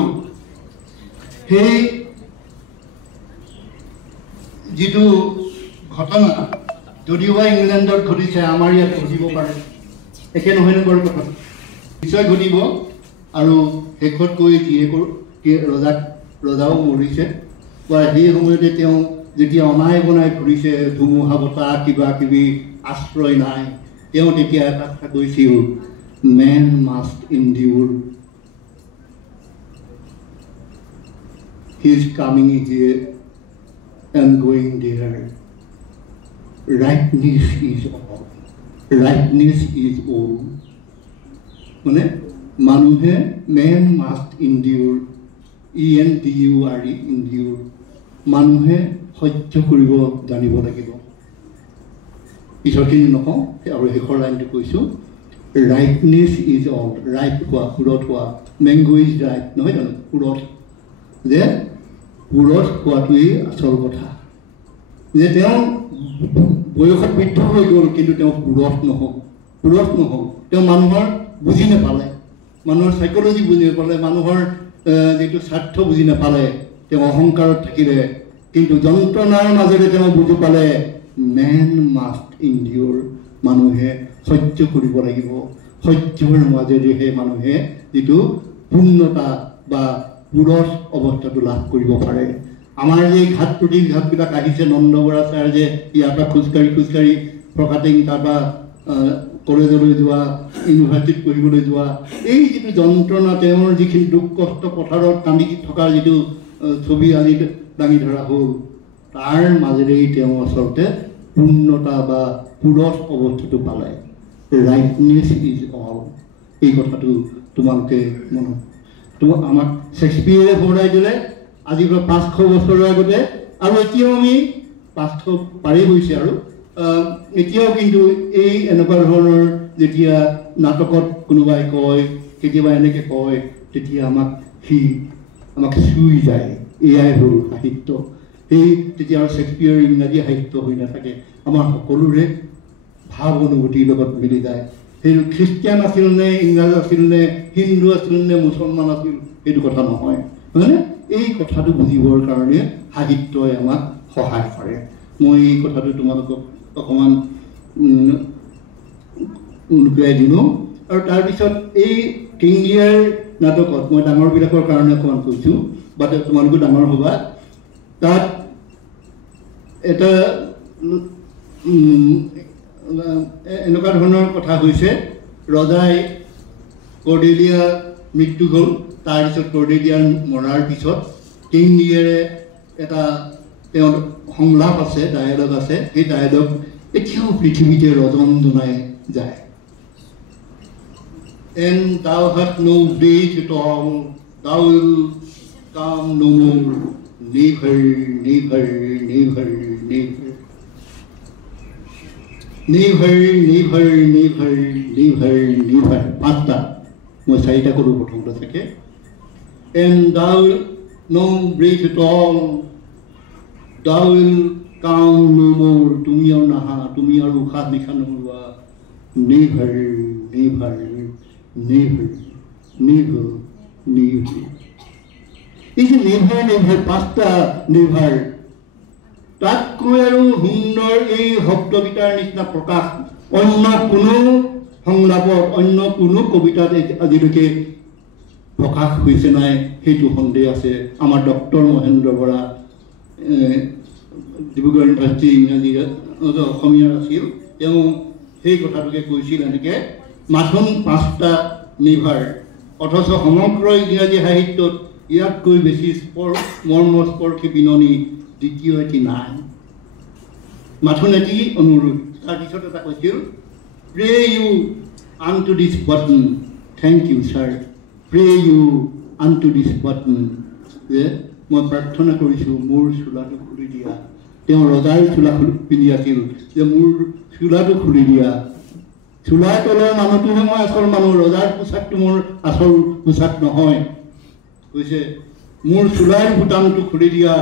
সেই যিটো ঘটনা যদিওবা ইংলেণ্ডত ঘটিছে, আমাৰ ইয়াত ঘটিব পাৰে, একে নহয়নো বাৰু কথা, নিশ্চয় ঘটিব। আৰু শেষত গৈ ৰজাও মৰিছে, বা সেই সময়তে তেওঁ যেতিয়া অনাই বনাই ঘূৰিছে, ধুমুহা বতাহ কিবা কিবি, আশ্ৰয় নাই, তেওঁ তেতিয়া এটা কথা কৈছিল, men must endure, he is coming here and going there, rightness is all, rightness is all. মানে মানুহে men must endure, ENDURE, endure, মানুহে সহ্য কৰিব জানিব লাগিব। পিছৰখিনি নকওঁ, আৰু শেষৰ লাইনটো কৈছোঁ, ৰাইটনেছ ইজ অল, ৰাইট হোৱা, সুৰত হোৱা, মেংগো ইজ ৰাইট, নহয় জানো, সুৰত, যে সুৰত হোৱাটোৱেই আচল কথা। যে তেওঁ বয়সত বৃদ্ধ হৈ গ'ল, কিন্তু তেওঁ সুৰত নহওক, তেওঁ মানুহৰ বুজি নাপালে, মানুহৰ চাইক'লজি বুজি নাপালে, মানুহৰ যিটো স্বাৰ্থ বুজি নাপালে, তেওঁ অহংকাৰত থাকিলে। কিন্তু যন্ত্ৰণাৰ মাজেৰে তেওঁ বুজি পালে, মেন মাষ্ট ইনডিউৰ, মানুহে সহ্য কৰিব লাগিব, সহ্যৰ মাজেৰেহে মানুহে যিটো পূৰ্ণতা বা পুৰঠ অৱস্থাটো লাভ কৰিব পাৰে। আমাৰ যে ঘাট প্ৰতিঘাতবিলাক আহিছে, নন্দ বৰা ছাৰ যে ইয়াৰ পৰা খোজকাঢ়ি প্ৰকাটিং, তাৰপৰা কলেজলৈ যোৱা, ইউনিভাৰ্চিটিত পঢ়িবলৈ যোৱা, এই যিটো যন্ত্ৰণা, তেওঁৰ যিখিনি দুখ কষ্ট, পথাৰত কান্দি থকাৰ যিটো ছবি আজি দাঙি ধৰা হ'ল, তাৰ মাজেৰেই তেওঁ আচলতে পূৰ্ণতা বা পুৰঠ অৱস্থাটো পালে। ৰাইটনেছ ইজ অল, এই কথাটো তোমালোকে আমাক শ্বেক্সপিয়েৰে সোঁৱৰাই দিলে আজিৰ পৰা 500 বছৰৰ আগতে, আৰু এতিয়াও আমি 500 পাৰি হৈছে, আৰু এতিয়াও কিন্তু এই এনেকুৱা ধৰণৰ যেতিয়া নাটকত কোনোবাই কয়, কেতিয়াবা এনেকৈ কয়, তেতিয়া আমাক চুই যায়, এয়াই হ'ল সাহিত্য। তেতিয়া আৰু শ্বেক্সপিয়েৰ ইংৰাজী সাহিত্য হৈ নাথাকে, আমাৰ সকলোৰে ভাৱ অনুভূতিৰ লগত মিলি যায়। সেইটো খ্ৰীষ্টিয়ান আছিল নে, ইংৰাজ আছিল নে, হিন্দু আছিল নে, মুছলমান আছিল, সেইটো কথা নহয়, হয়নে? এই কথাটো বুজিবৰ কাৰণে সাহিত্যই আমাক সহায় কৰে। মই এই কথাটো তোমালোকক অকণমান লুকুৱাই দিলোঁ। আৰু তাৰপিছত এই কিং লিয়েৰ নাটকত মই ডাঙৰবিলাকৰ কাৰণে অকণমান কৈছোঁ, বা তোমালোকো ডাঙৰ হ'বা, তাত এটা এনেকুৱা ধৰণৰ কথা হৈছে, ৰজাই কৰ্ডেলিয়া মৃত্যু হ'ল, তাৰপিছত কৰ্ডেলিয়াৰ মৰাৰ পিছত কিং লিয়েৰে এটা তেওঁৰ সংলাপ আছে, ডায়েলগ আছে, সেই ডায়েলগ এতিয়াও পৃথিৱীতে ৰজন জনাই যায়। and thou hast no weight at all, thou wilt come no more, never, never, never, never. Never, never, never, never, never. Pasta. Moi saita koru prothomta thake. And thou no breath at all, thou will come no more. Tumi aru naha, tumi aru ukhas nikha nohua. Never, never, never, never, never. Is never, never, pasta, never. তাতকৈ আৰু সুন্দৰ এই শব্দকেইটাৰ নিচিনা প্ৰকাশ অন্য কোনো সংলাপত অন্য কোনো কবিতাত আজিলৈকে প্ৰকাশ হৈছে নাই সেইটো সন্দেহ আছে। আমাৰ ডক্টৰ মহেন্দ্ৰ বৰা ডিব্ৰুগড় ইউনিভাৰ্চিটি ইংৰাজী অসমীয়াৰ আছিল, তেওঁ সেই কথাটোকে কৈছিল এনেকৈ মাথোন 5টা নিভাৰ, অথচ সমগ্ৰ ইংৰাজী সাহিত্যত ইয়াতকৈ বেছি মৰ্মস্পৰ্শী বিননি দ্বিতীয় এটি নাই। মাথোন এটি অনুৰোধ, তাৰপিছত এটা কৈছিল pray you unto this button, thank you sir, pray you unto this button, যে মই প্ৰাৰ্থনা কৰিছোঁ মোৰ চোলাটো খুলি দিয়া। তেওঁ ৰজাৰ চোলা পিন্ধি আছিল, যে মোৰ চোলাটো খুলি দিয়া। চোলাৰ তলৰ মানুহটোহে মই আচল মানুহ, ৰজাৰ পোচাকটো মোৰ আচল পোচাক নহয়। কৈছে মোৰ চোলাৰ বুটামটো খুলি দিয়া।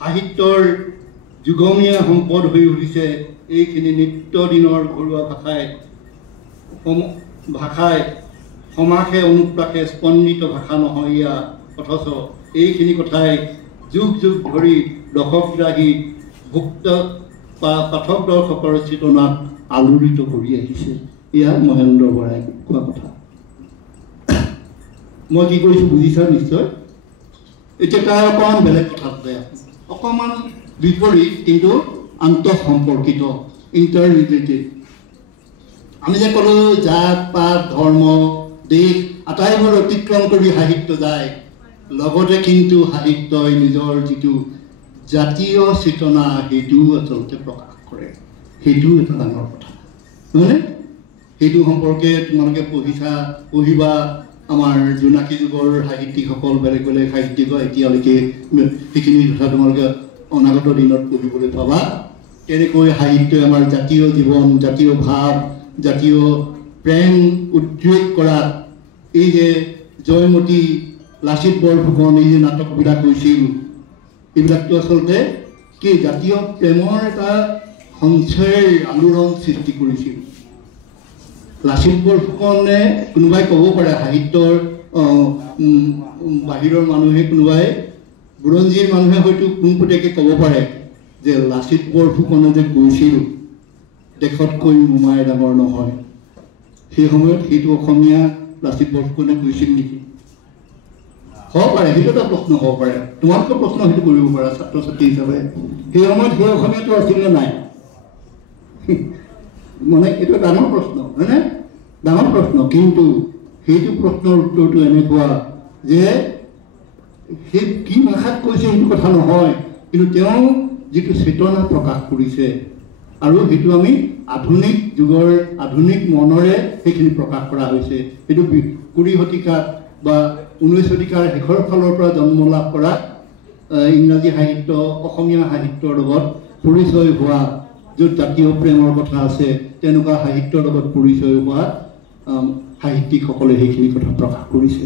সাহিত্যৰ যুগমীয়া সম্পদ হৈ উঠিছে এইখিনি নিত্যদিনৰ ঘৰুৱা ভাষাই সমাসে অনুপ্ৰাসে স্পন্দিত ভাষা নহয় ইয়া, অথচ এইখিনি কথাই যুগ যুগ ধৰি দশকগ্ৰাহী ভুক্ত পাঠক দৰ্শকৰ চেতনাক আলোড়িত কৰি আহিছে। এয়া মহেন্দ্ৰ বৰাই কোৱা কথা। মই কি কৰিছোঁ বুজিছা নিশ্চয়। এতিয়া তাৰ অকণমান বেলেগ কথা যায়, অকণমান বিপৰীত কিন্তু আন্তঃসম্পৰ্কিত, ইণ্টাৰ ৰিলেটেড। আমি যে ক'লোঁ জাত পাত ধৰ্ম দেশ আটাইবোৰ অতিক্ৰম কৰি সাহিত্য যায়, লগতে কিন্তু সাহিত্যই নিজৰ যিটো জাতীয় চেতনা সেইটোও আচলতে প্ৰকাশ কৰে। সেইটোও এটা ডাঙৰ কথা নহয়নে? সেইটো সম্পৰ্কে তোমালোকে পঢ়িবা। আমাৰ জোনাকী যুগৰ সাহিত্যিকসকল বেলেগ বেলেগ সাহিত্যিক এতিয়ালৈকে সেইখিনি কথা তোমালোকে অনাগত দিনত পঢ়িবলৈ পাবা। কেনেকৈ সাহিত্যই আমাৰ জাতীয় জীৱন, জাতীয় ভাৱ, জাতীয় প্ৰেম উদ্ৰেক কৰাত এই যে জয়মতী, লাচিত বৰফুকন এই যে নাটকবিলাক হৈছিল, এইবিলাকতো আচলতে কি জাতীয় প্ৰেমৰ এটা সঞ্চয়ৰ আলোড়ন সৃষ্টি কৰিছিল। লাচিত বৰফুকনে কোনোবাই ক'ব পাৰে, সাহিত্যৰ বাহিৰৰ মানুহে কোনোবাই বুৰঞ্জীৰ মানুহে হয়তো পোনপটীয়াকৈ ক'ব পাৰে যে লাচিত বৰফুকনে যে কৈছিল দেশতকৈ মোমাই ডাঙৰ নহয়, সেই সময়ত সেইটো অসমীয়া লাচিত বৰফুকনে কৈছিল নেকি? হ'ব পাৰে, সেইটো এটা প্ৰশ্ন হ'ব পাৰে। তোমালোকৰ প্ৰশ্ন সেইটো কৰিব পাৰা ছাত্ৰ ছাত্ৰী হিচাপে। সেই সময়ত সেই অসমীয়াটো আছিল নে নাই? মানে এইটো ডাঙৰ প্ৰশ্ন হয়নে? ডাঙৰ প্ৰশ্ন। কিন্তু সেইটো প্ৰশ্নৰ উত্তৰটো এনেকুৱা যে সেই কি ভাষাত কৈছে সেইটো কথা নহয়, কিন্তু তেওঁ যিটো চেতনা প্ৰকাশ কৰিছে আৰু সেইটো আমি আধুনিক যুগৰ আধুনিক মনেৰে সেইখিনি প্ৰকাশ কৰা হৈছে। সেইটো 20 শতিকাত বা 19 শতিকাৰ শেষৰ ফালৰ পৰা জন্ম লাভ কৰা ইংৰাজী সাহিত্য অসমীয়া সাহিত্যৰ লগত পৰিচয় হোৱা, য'ত জাতীয় প্ৰেমৰ কথা আছে, তেনেকুৱা সাহিত্যৰ লগত পৰিচয় হোৱা সাহিত্যিকসকলে সেইখিনি কথা প্ৰকাশ কৰিছে।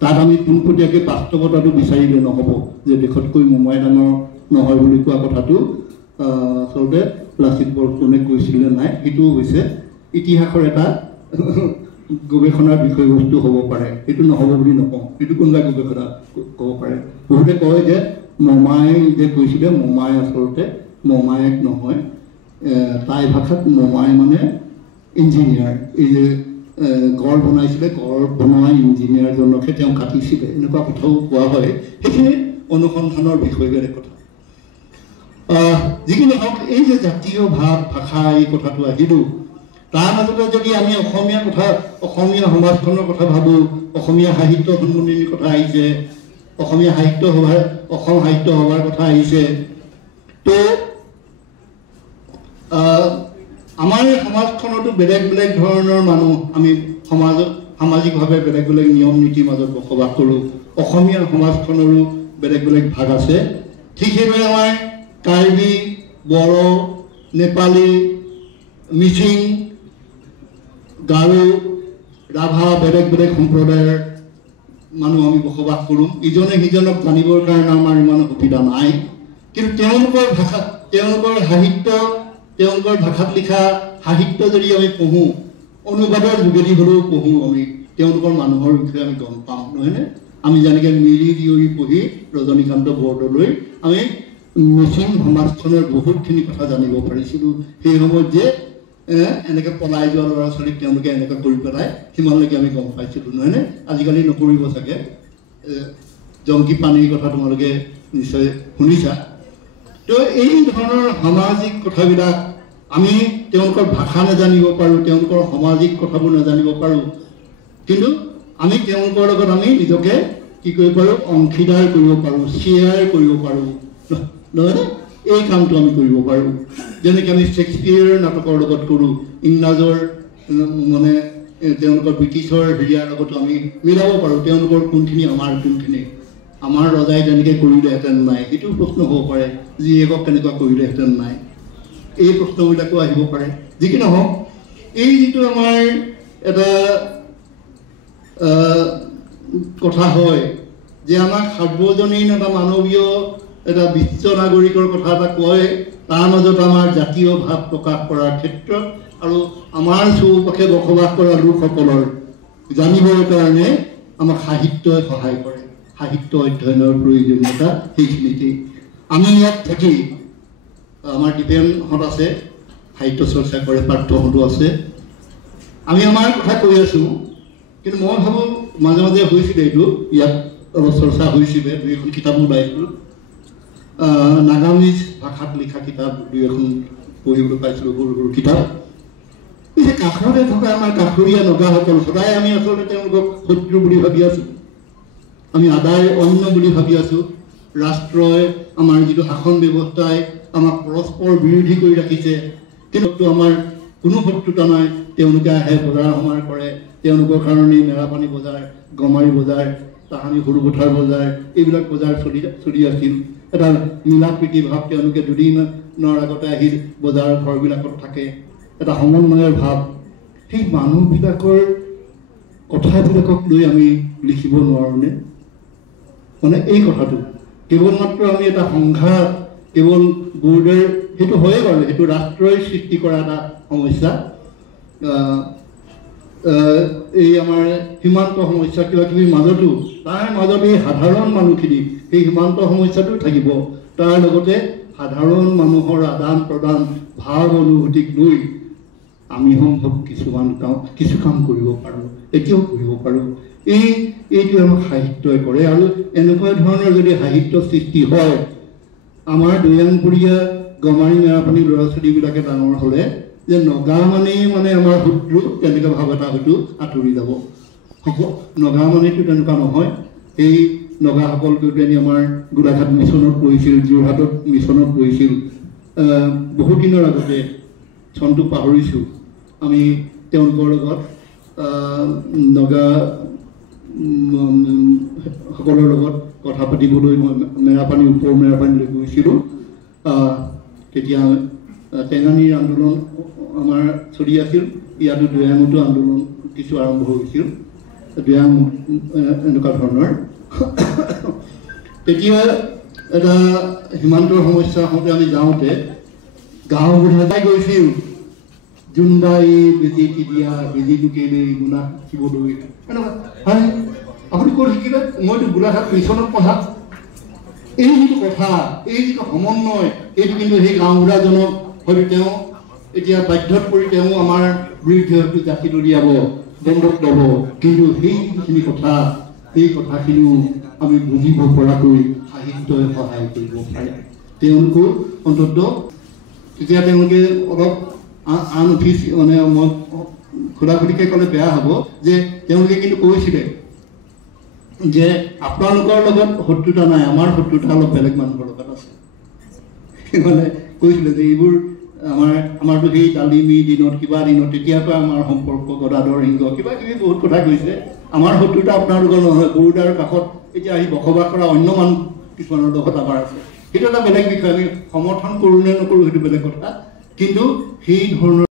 তাত আমি পোনপটীয়াকৈ বাস্তৱতাটো বিচাৰিলে নহ'ব যে দেশতকৈ মোমাই ডাঙৰ নহয় বুলি কোৱা কথাটো আচলতে লাচিত বৰফুকনে কৈছিল নে নাই, সেইটোও হৈছে ইতিহাসৰ এটা গৱেষণাৰ বিষয়বস্তু হ'ব পাৰে। সেইটো নহ'ব বুলি নকওঁ, সেইটো কোনোবাই গৱেষণা ক'ব পাৰে। বহুতে কয় যে মোমাই যে কৈছিলে, মোমাই আচলতে মোমায়েক নহয়, টাই ভাষাত মোমাই মানে ইঞ্জিনিয়াৰ। এই যে গড় বনাইছিলে, গড় বনোৱা ইঞ্জিনিয়াৰজনকহে তেওঁ কাটিছিলে, এনেকুৱা কথাও কোৱা হয়। সেইখিনি অনুসন্ধানৰ বিষয় বেলেগ কথা। যিখিনি হওক, এই যে জাতীয় ভাৱ ভাষা এই কথাটো আহিলোঁ, তাৰ মাজতে যদি আমি অসমীয়া কথা, অসমীয়া সমাজখনৰ কথা ভাবোঁ, অসমীয়া সাহিত্য সন্মিলনীৰ কথা আহিছে, অসমীয়া সাহিত্য সভাৰ অসম সাহিত্য সভাৰ কথা আহিছে, তো আমাৰ সমাজখনতো বেলেগ বেলেগ ধৰণৰ মানুহ আমি সামাজিকভাৱে বেলেগ বেলেগ নিয়ম নীতিৰ মাজত বসবাস কৰোঁ। অসমীয়া সমাজখনৰো বেলেগ বেলেগ ভাগ আছে। ঠিক সেইদৰে আমাৰ কাৰ্বি, বড়ো, নেপালী, মিচিং, গাৰো, ৰাভা বেলেগ বেলেগ সম্প্ৰদায়ৰ মানুহ আমি বসবাস কৰোঁ। ইজনে সিজনক জানিবৰ কাৰণে আমাৰ ইমান সুবিধা নাই, কিন্তু তেওঁলোকৰ ভাষা, তেওঁলোকৰ সাহিত্য, তেওঁলোকৰ ভাষাত লিখা সাহিত্য যদি আমি পঢ়োঁ, অনুবাদৰ যোগেদি হ'লেও পঢ়োঁ, আমি তেওঁলোকৰ মানুহৰ বিষয়ে আমি গম পাওঁ, নহয়নে? আমি যেনেকৈ মিৰি জীয়ৰী পঢ়ি ৰজনীকান্ত বৰদলৈ আমি মিচিং সমাজখনৰ বহুতখিনি কথা জানিব পাৰিছিলোঁ। সেই সময়ত যে এনেকৈ পলাই যোৱা ল'ৰা ছোৱালীক তেওঁলোকে এনেকৈ কৰি পেলাই সিমানলৈকে আমি গম পাইছিলোঁ, নহয়নে? আজিকালি নকৰিব চাগে। জংকী পানীৰ কথা তোমালোকে নিশ্চয় শুনিছা। তো এই ধৰণৰ সামাজিক কথাবিলাক আমি তেওঁলোকৰ ভাষা নাজানিব পাৰোঁ, তেওঁলোকৰ সামাজিক কথাবোৰ নাজানিব পাৰোঁ, কিন্তু আমি তেওঁলোকৰ লগত আমি নিজকে কি কৰিব পাৰোঁ? অংশীদাৰ কৰিব পাৰোঁ, শ্বেয়াৰ কৰিব পাৰোঁ, নহয়নে? এই কামটো আমি কৰিব পাৰোঁ। যেনেকৈ আমি শ্বেক্সপিয়েৰ নাটকৰ লগত কৰোঁ, ইংৰাজৰ মানে তেওঁলোকৰ ব্ৰিটিছৰ হেৰিয়াৰ লগতো আমি মিলাব পাৰোঁ, তেওঁলোকৰ কোনখিনি আমাৰ কোনখিনি। আমাৰ ৰজাই যেনেকৈ কৰিলেহেঁতেন নাই, সেইটো প্ৰশ্ন হ'ব পাৰে, জীয়েকক কেনেকুৱা কৰিলেহেঁতেন নাই, এই প্ৰশ্নবিলাকো আহিব পাৰে। যি কি নহওক, এই যিটো আমাৰ এটা কথা হয় যে আমাক সাৰ্বজনীন এটা মানৱীয় এটা বিশ্ব নাগৰিকৰ কথা এটা কয়, তাৰ মাজত আমাৰ জাতীয় ভাৱ প্ৰকাশ কৰাৰ ক্ষেত্ৰত আৰু আমাৰ চৌপাশে বসবাস কৰা লোকসকলৰ জানিবৰ কাৰণে আমাক সাহিত্যই সহায় কৰে। সাহিত্য অধ্যয়নৰ প্ৰয়োজনীয়তা সেইখিনিতেই। আমি ইয়াত থাকি, আমাৰ দীপেনহঁত আছে, সাহিত্য চৰ্চা কৰে, পাৰ্থহঁতো আছে, আমি আমাৰ কথা কৈ আছোঁ, কিন্তু মই ভাবোঁ মাজে মাজে হৈছিলে এইটো, ইয়াত অলপ চৰ্চা হৈছিলে, দুই এখন কিতাপ ওলাইছিলোঁ, নাগামিজ ভাষাত লিখা কিতাপ দুই এখন পঢ়িবলৈ পাইছিলোঁ, সৰু সৰু কিতাপ। এই যে কাষতে থকা আমাৰ কাষৰীয়া নগাসকল, সদায় আমি আচলতে তেওঁলোকক শত্ৰু বুলি ভাবি আছোঁ, আমি আদায় অন্য বুলি ভাবি আছোঁ। ৰাষ্ট্ৰই, আমাৰ যিটো শাসন ব্যৱস্থাই আমাক পৰস্পৰ বিৰোধী কৰি ৰাখিছে, কিন্তু আমাৰ কোনো শত্ৰুতা নাই। তেওঁলোকে আহে, বজাৰ সমাৰ কৰে, তেওঁলোকৰ কাৰণেই মেৰাপানী বজাৰ, গমাৰি বজাৰ, তাহানি সৰুপথাৰ বজাৰ, এইবিলাক বজাৰ চলি আছিল। এটা মিলা প্ৰীতি ভাৱ, তেওঁলোকে দুদিনৰ আগতে আহি বজাৰ ঘৰবিলাকত থাকে, এটা সমন্বয়ৰ ভাৱ। সেই মানুহবিলাকৰ কথাবিলাকক লৈ আমি লিখিব নোৱাৰোঁনে? মানে এই কথাটো কেৱল মাত্ৰ আমি এটা সংঘাত, কেৱল বৰ্ডাৰ, সেইটো হয়ে বাৰু, সেইটো ৰাষ্ট্ৰই সৃষ্টি কৰা এটা সমস্যা। এই আমাৰ সীমান্ত সমস্যা কিবা কিবিৰ মাজতো, তাৰ মাজত এই সাধাৰণ মানুহখিনি সেই সীমান্ত সমস্যাটো থাকিব, তাৰ লগতে সাধাৰণ মানুহৰ আদান প্ৰদান ভাৱ অনুভূতিক লৈ আমি সম্ভৱ কিছু কাম কৰিব পাৰোঁ, এতিয়াও কৰিব পাৰোঁ। এইটো আমাক সাহিত্যই কৰে। আৰু এনেকুৱা ধৰণৰ যদি সাহিত্য সৃষ্টি হয়, আমাৰ দৈয়াংপুৰীয়া গমাৰি মেৰাপানী ল'ৰা ছোৱালীবিলাকে ডাঙৰ হ'লে যে নগা মানেই মানে আমাৰ শত্ৰু, তেনেকুৱা ভাৱ এটা হয়তো আঁতৰি যাব। নগা মানেতো তেনেকুৱা নহয়। এই নগাসকল গৈ আমাৰ গোলাঘাট মিছনত পঢ়িছিল, যোৰহাটত মিছনত পঢ়িছিল। বহুত দিনৰ আগতে, চনটো পাহৰিছোঁ, আমি তেওঁলোকৰ লগত নগা সকলৰ লগত কথা পাতিবলৈ মই মেৰাপানী, ওপৰ মেৰাপানীলৈ গৈছিলোঁ। তেতিয়া টেঙানীৰ আন্দোলন আমাৰ চলি আছিল, ইয়াতো দৈয়াঙতো আন্দোলন কিছু আৰম্ভ হৈছিল, দৈয়াং এনেকুৱা ধৰণৰ। তেতিয়া এটা সীমান্তৰ সমস্যা হওঁতে আমি যাওঁতে গাঁওবুঢ়াই গৈছিল, জোনবাই বেজী দিয়া, বেজীটো কেলে গুণা শিকিবলৈ, এনেকুৱা। হয়, আপুনি ক'ত শিকিলে? মইতো গোলাঘাট মিছনত পঢ়া। এই যিটো কথা, এই যিটো সমন্বয়, এইটো কিন্তু সেই গাঁওবুঢ়াজনক হয়তো তেওঁ এতিয়া বাধ্যত পৰি তেওঁ আমাৰ বিৰুদ্ধে হয়তো জাতি উলিয়াব, দণ্ডক ল'ব, কিন্তু সেইখিনি কথা, সেই কথাখিনিও আমি বুজিব পৰাকৈ সাহিত্যই সহায় কৰিব পাৰে। তেওঁলোকো অন্ততঃ তেতিয়া তেওঁলোকে অলপ আন অফিচ, মানে মই খোলাখুলিকৈ ক'লে বেয়া হ'ব, যে তেওঁলোকে কিন্তু কৈছিলে যে আপোনালোকৰ লগত শত্ৰুতা নাই, আমাৰ শত্ৰুতা অলপ বেলেগ মানুহৰ লগত আছে। মানে কৈছিলে যে এইবোৰ আমাৰতো সেই ডালিমী দিনত কিবা দিনত তেতিয়াৰ পৰা আমাৰ সম্পৰ্ক গদাধৰ সিংহ কিবা কিবি বহুত কথা কৈছে আমাৰ শত্ৰুতা আপোনালোকৰ নহয় বৰোদাৰ কাষত এতিয়া আহি বসবাস কৰা অন্য মানুহ কিছুমানৰ লগত আমাৰ আছে সেইটো এটা বেলেগ বিষয় আমি সমৰ্থন কৰোঁ নে নকৰোঁ সেইটো বেলেগ কথা কিন্তু সেই ধৰণৰ